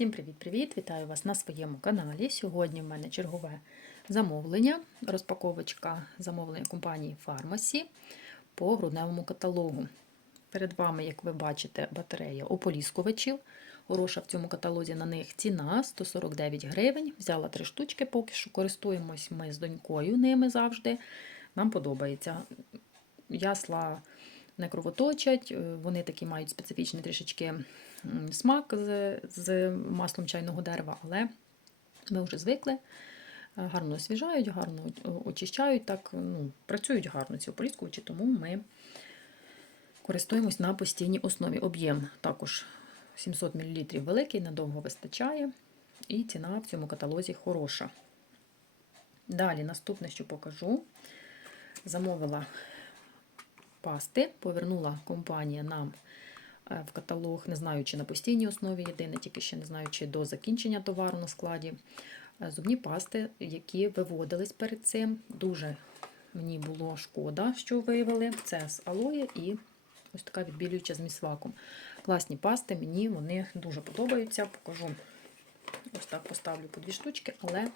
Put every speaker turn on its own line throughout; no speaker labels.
Всім привіт-привіт! Вітаю вас на своєму каналі. Сьогодні в мене чергове замовлення, розпаковочка замовлення компанії Pharmacy по грудневому каталогу. Перед вами, як ви бачите, батарея ополіскувачів. Хороша в цьому каталозі на них ціна 149 гривень. Взяла три штучки, поки що користуємось ми з донькою ними завжди. Нам подобається. Ясла не кровоточать, е, вони такі мають специфічний трішечки смак з, з маслом чайного дерева, але ми вже звикли. Е, Гарно освіжають, гарно очищають, так, ну, працюють гарно ці ополіскувачі, тому ми користуємось на постійній основі. Об'єм також 700 мл великий, надовго вистачає, і ціна в цьому каталозі хороша. Далі, наступне, що покажу, замовила пасти. Повернула компанія нам в каталог, не знаю, чи на постійній основі єдине, тільки ще не знаю, чи до закінчення товару на складі. е, Зубні пасти, які виводились перед цим. Дуже мені було шкода, що вивели. Це з алоє і ось така відбілююча з місваком. Класні пасти, мені вони дуже подобаються. Покажу. Ось так поставлю по дві штучки, але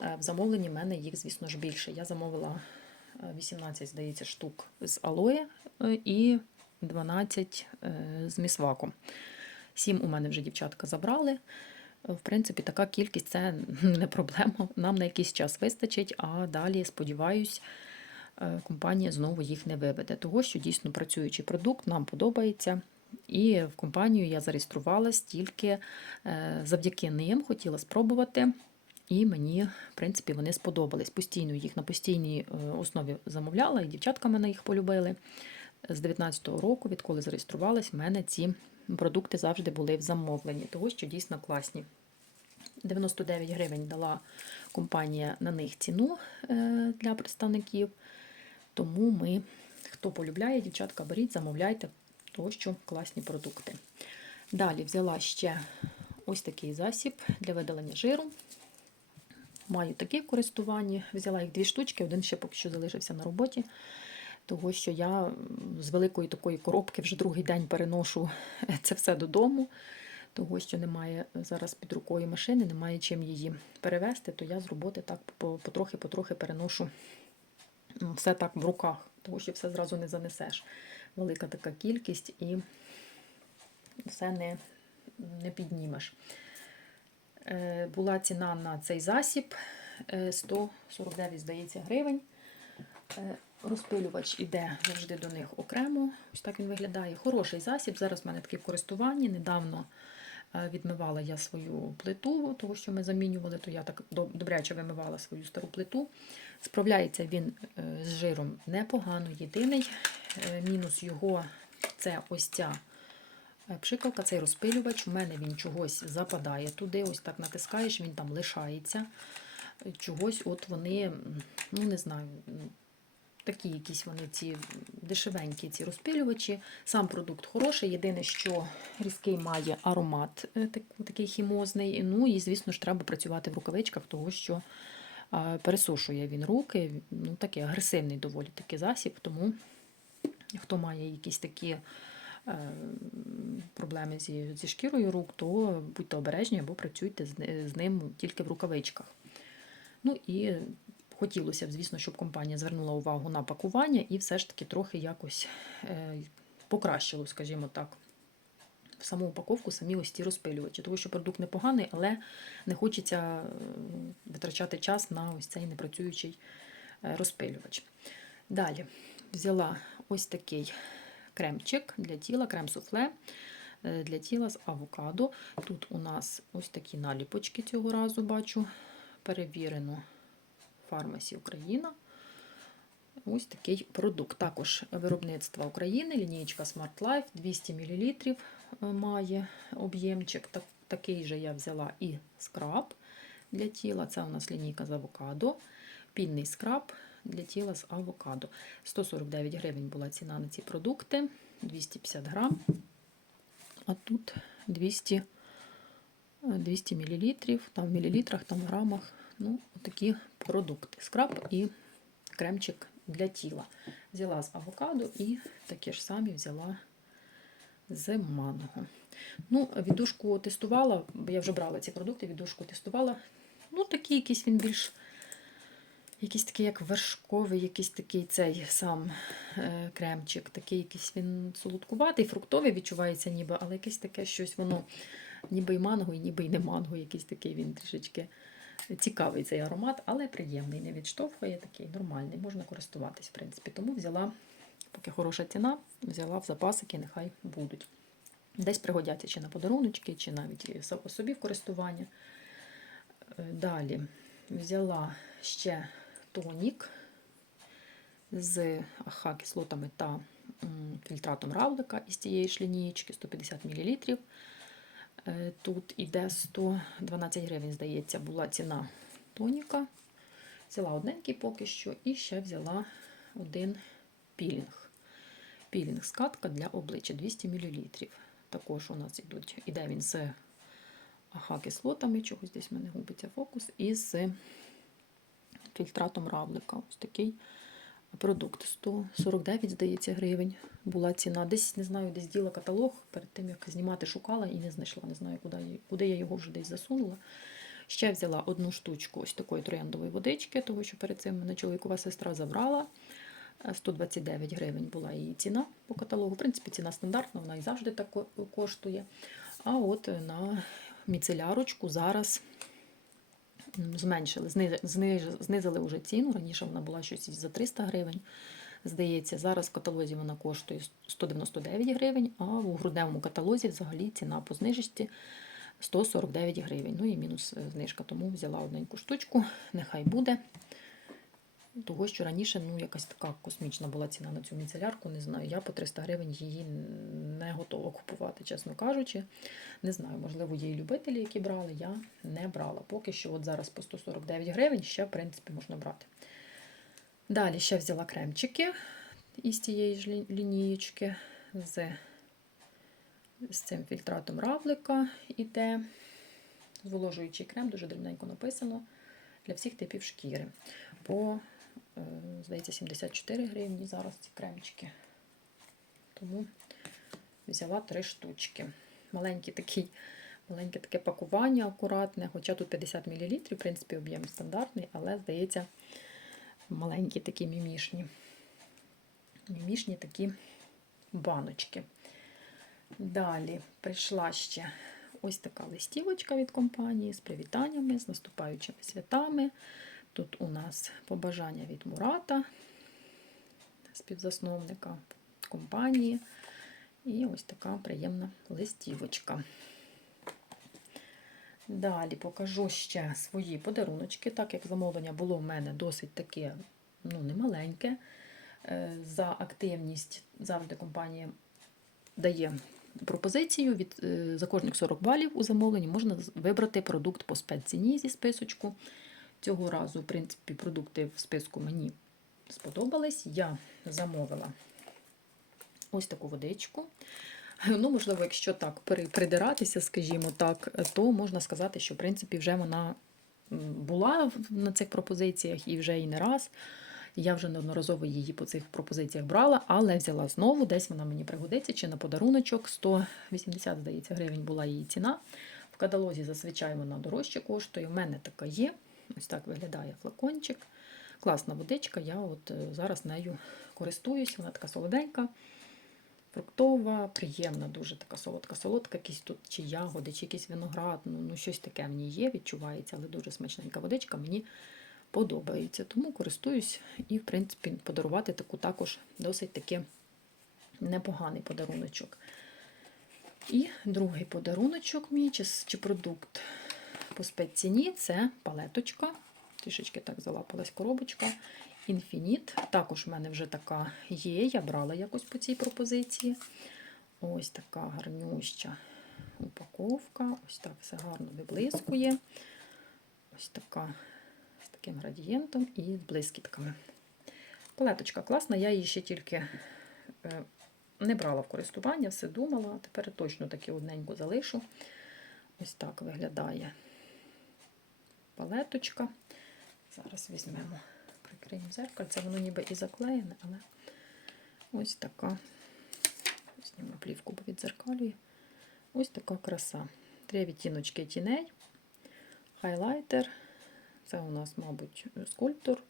е, в замовленні в мене їх, звісно ж, більше. Я замовила 18, здається, штук з алоє е, і 12 е, з місваком. Сім у мене вже дівчатка забрали. В принципі, така кількість це не проблема. Нам на якийсь час вистачить, а далі, сподіваюсь, е, компанія знову їх не виведе. Того, що дійсно працюючий продукт, нам подобається. І в компанію я зареєструвалась тільки е, завдяки ним, хотіла спробувати. І мені, в принципі, вони сподобались. Постійно їх на постійній основі замовляла, і дівчатка мене їх полюбили. З 19-го року, відколи зареєструвалась, в мене ці продукти завжди були в замовленні, того що дійсно класні. 99 гривень дала компанія на них ціну е, для представників. Тому ми, хто полюбляє, дівчатка, беріть, замовляйте, того що класні продукти. Далі взяла ще ось такий засіб для видалення жиру. Маю такі в користуванні. Взяла їх дві штучки, один ще поки що залишився на роботі, того що я з великої такої коробки вже другий день переношу це все додому, того що немає зараз під рукою машини, немає чим її перевезти, то я з роботи так потрохи-потрохи переношу все так в руках, того що все зразу не занесеш. Велика така кількість і все не, не піднімеш. Е, була ціна на цей засіб 149, здається, гривень. Е, Розпилювач іде завжди до них окремо. Ось так він виглядає. Хороший засіб. Зараз в мене такий в користуванні. Недавно е, відмивала я свою плиту, того що ми замінювали, то я так добряче вимивала свою стару плиту. Справляється він з жиром непогано. Єдиний мінус його це ось ця. Пшикалка, цей розпилювач, у мене він чогось западає туди, ось так натискаєш, він там лишається. Чогось от вони, ну не знаю, такі якісь вони ці дешевенькі ці розпилювачі. Сам продукт хороший, єдине, що різкий має аромат такий хімозний. Ну і, звісно ж, треба працювати в рукавичках, того що пересушує він руки. ну Такий агресивний доволі такий засіб, тому хто має якісь такі. Проблеми зі, зі шкірою рук, то будьте обережні або працюйте з, з ним тільки в рукавичках. Ну і хотілося б, звісно, щоб компанія звернула увагу на пакування і все ж таки трохи якось е, покращило, скажімо так, в саму упаковку самі ось ці розпилювачі. Тому що продукт непоганий, але не хочеться витрачати час на ось цей непрацюючий розпилювач. Далі взяла ось такий кремчик для тіла, крем-суфле для тіла з авокадо. Тут у нас ось такі наліпочки цього разу бачу. Перевірено фармасі Україна. Ось такий продукт. Також виробництва України, лінієчка Smart Life 200 мл має об'ємчик. Такий же я взяла і скраб для тіла. Це у нас лінійка з авокадо, пінний скраб для тіла з авокадо. 149 гривень була ціна на ці продукти, 250 грам. А тут 200 200 мл, там в мілілітрах, там в грамах. Ну, такі продукти. Скраб і кремчик для тіла. Взяла з авокадо і такі ж самі взяла з манго. Ну, віддушку тестувала, я вже брала ці продукти, віддушку тестувала. Ну, такий якийсь він більш. Якийсь такий, як вершковий, якийсь такий цей сам е, кремчик, такий якийсь він солодкуватий, фруктовий відчувається ніби, але якесь таке щось воно ніби й манго, і ніби й не манго, якийсь такий він трішечки цікавий цей аромат, але приємний, не відштовхує, такий нормальний, можна користуватись, в принципі. Тому взяла, поки хороша ціна, взяла в запасики, нехай будуть. Десь пригодяться чи на подаруночки, чи навіть собі в користування. Е, Далі взяла ще тонік з АХ кислотами та фільтратом равлика із тієї ж лінієчки 150 мл. Е, Тут іде 112 гривень, здається, була ціна тоніка. Взяла одненький поки що і ще взяла один пілінг. Пілінг скатка для обличчя 200 мл. Також у нас ідуть, іде він з АХ кислотами, чогось десь в мене губиться фокус, і з фільтратом равлика. Ось такий продукт. 149, здається, гривень була ціна. Десь, не знаю, десь діла каталог, перед тим, як знімати, шукала і не знайшла. Не знаю, куди, куди я його вже десь засунула. Ще взяла одну штучку ось такої трояндової водички, того що перед цим мене чоловікова сестра забрала. Е, 129 гривень була її ціна по каталогу. В принципі, ціна стандартна, вона і завжди так коштує. А от на міцелярочку зараз зменшили, знизили, вже ціну. Раніше вона була щось за 300 гривень. Здається, зараз в каталозі вона коштує 199 гривень, а у грудневому каталозі взагалі ціна по знижці 149 гривень. Ну і мінус е, знижка, тому взяла одненьку штучку, нехай буде. Того, що раніше ну, якась така космічна була ціна на цю міцелярку, не знаю. Я по 300 гривень її не готова купувати, чесно кажучи. Не знаю, можливо, є і любителі, які брали, я не брала. Поки що от зараз по 149 гривень ще, в принципі, можна брати. Далі ще взяла кремчики із тієї ж лі- лінієчки з, з цим фільтратом равлика іде. Зволожуючий крем, дуже дрібненько написано для всіх типів шкіри. По, здається, 74 гривні зараз ці кремчики. Тому взяла три штучки. Маленький такий, маленьке таке пакування акуратне, хоча тут 50 мл, в принципі, об'єм стандартний, але, здається, маленькі такі мімішні. Мімішні такі баночки. Далі прийшла ще ось така листівочка від компанії з привітаннями, з наступаючими святами. Тут у нас побажання від Мурата, співзасновника компанії. І ось така приємна листівочка. Далі покажу ще свої подаруночки, так як замовлення було в мене досить таке ну, немаленьке. Е, За активність завжди компанія дає пропозицію. Від, е, за кожних 40 балів у замовленні можна вибрати продукт по спецціні зі списочку. Цього разу, в принципі, продукти в списку мені сподобались. Я замовила ось таку водичку. Ну, можливо, якщо так придиратися, скажімо так, то можна сказати, що в принципі вже вона була на цих пропозиціях і вже і не раз. Я вже неодноразово її по цих пропозиціях брала, але взяла знову, десь вона мені пригодиться, чи на подаруночок 180, здається, гривень була її ціна. В каталозі зазвичай вона дорожче коштує. У мене така є. Ось так виглядає флакончик. Класна водичка, я от е, зараз нею користуюсь, вона така солоденька фруктова, приємна, дуже така солодка, солодка, якісь тут чи ягоди, чи якийсь виноград, ну, ну щось таке в ній є, відчувається, але дуже смачненька водичка, мені подобається. Тому користуюсь і, в принципі, подарувати таку також досить таки непоганий подаруночок. І другий подаруночок мій, чи продукт по спецціні це палеточка. Трішечки так залапалась коробочка. Інфініт. Також в мене вже така є. Я брала якось по цій пропозиції. Ось така гарнюща упаковка. Ось так все гарно виблискує. Ось така з таким градієнтом і з блискітками. Палеточка класна, я її ще тільки е, не брала в користування, все думала. Тепер точно таки одненьку залишу. Ось так виглядає палеточка. Зараз візьмемо, прикриємо зеркальце, воно ніби і заклеєне, але ось така, Зніму плівку, бо відзеркалює. Ось така краса. Три відтіночки тіней, хайлайтер. Це у нас, мабуть, скульптор.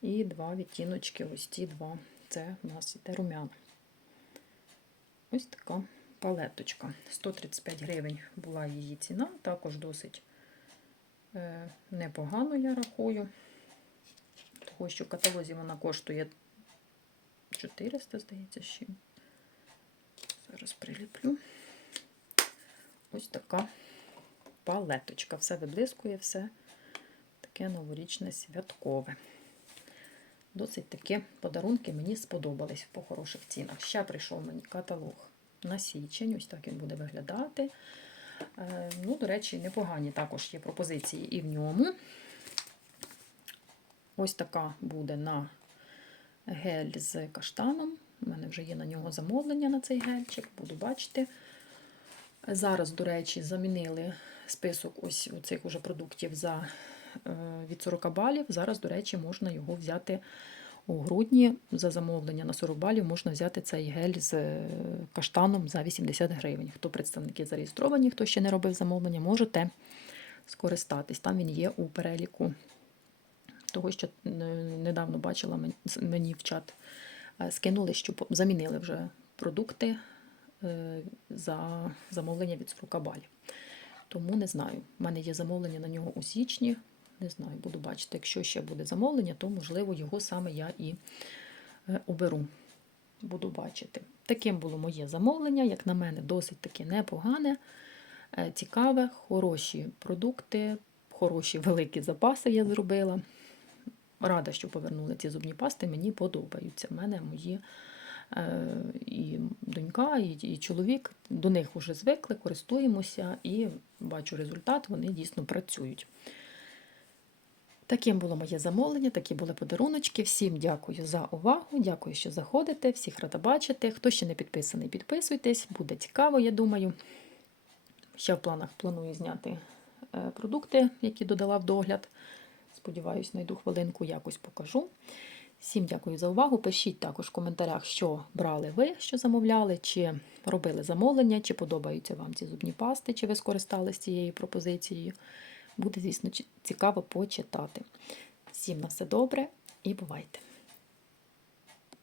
І два відтіночки, ось ці два. Це у нас іде румяна. Ось така палеточка. 135 гривень була її ціна, також досить непогано, я рахую. Того, що в каталозі вона коштує 400, здається, ще. Зараз приліплю. Ось така палеточка. Все виблискує, все таке новорічне святкове. Досить такі подарунки мені сподобались по хороших цінах. Ще прийшов мені каталог на січень. Ось так він буде виглядати. Е, Ну, до речі, непогані також є пропозиції і в ньому. Ось така буде на гель з каштаном. У мене вже є на нього замовлення на цей гельчик, буду бачити. Зараз, до речі, замінили список ось цих продуктів за, е, від 40 балів. Зараз, до речі, можна його взяти у грудні за замовлення на 40 балів. Можна взяти цей гель з е, каштаном за 80 гривень. Хто представники зареєстровані, хто ще не робив замовлення, можете скористатись. Там він є у переліку того, що е, недавно бачила мені в чат, е, скинули, що замінили вже продукти за замовлення від 40 балів. Тому не знаю. У мене є замовлення на нього у січні. Не знаю, буду бачити. Якщо ще буде замовлення, то можливо його саме я і е, оберу. Буду бачити. Таким було моє замовлення, як на мене, досить таки непогане, е, цікаве, хороші продукти, хороші великі запаси я зробила. Рада, що повернули ці зубні пасти, мені подобаються. У мене мої е, і донька, і, і чоловік до них вже звикли, користуємося і бачу результат, вони дійсно працюють. Таким було моє замовлення, такі були подаруночки. Всім дякую за увагу. Дякую, що заходите. Всіх рада бачити. Хто ще не підписаний, підписуйтесь, буде цікаво, я думаю. Ще в планах планую зняти е, продукти, які додала в догляд. Сподіваюсь, знайду хвилинку, якось покажу. Всім дякую за увагу. Пишіть також в коментарях, що брали ви, що замовляли, чи робили замовлення, чи подобаються вам ці зубні пасти, чи ви скористались цією пропозицією. Буде, звісно, цікаво почитати. Всім на все добре і бувайте!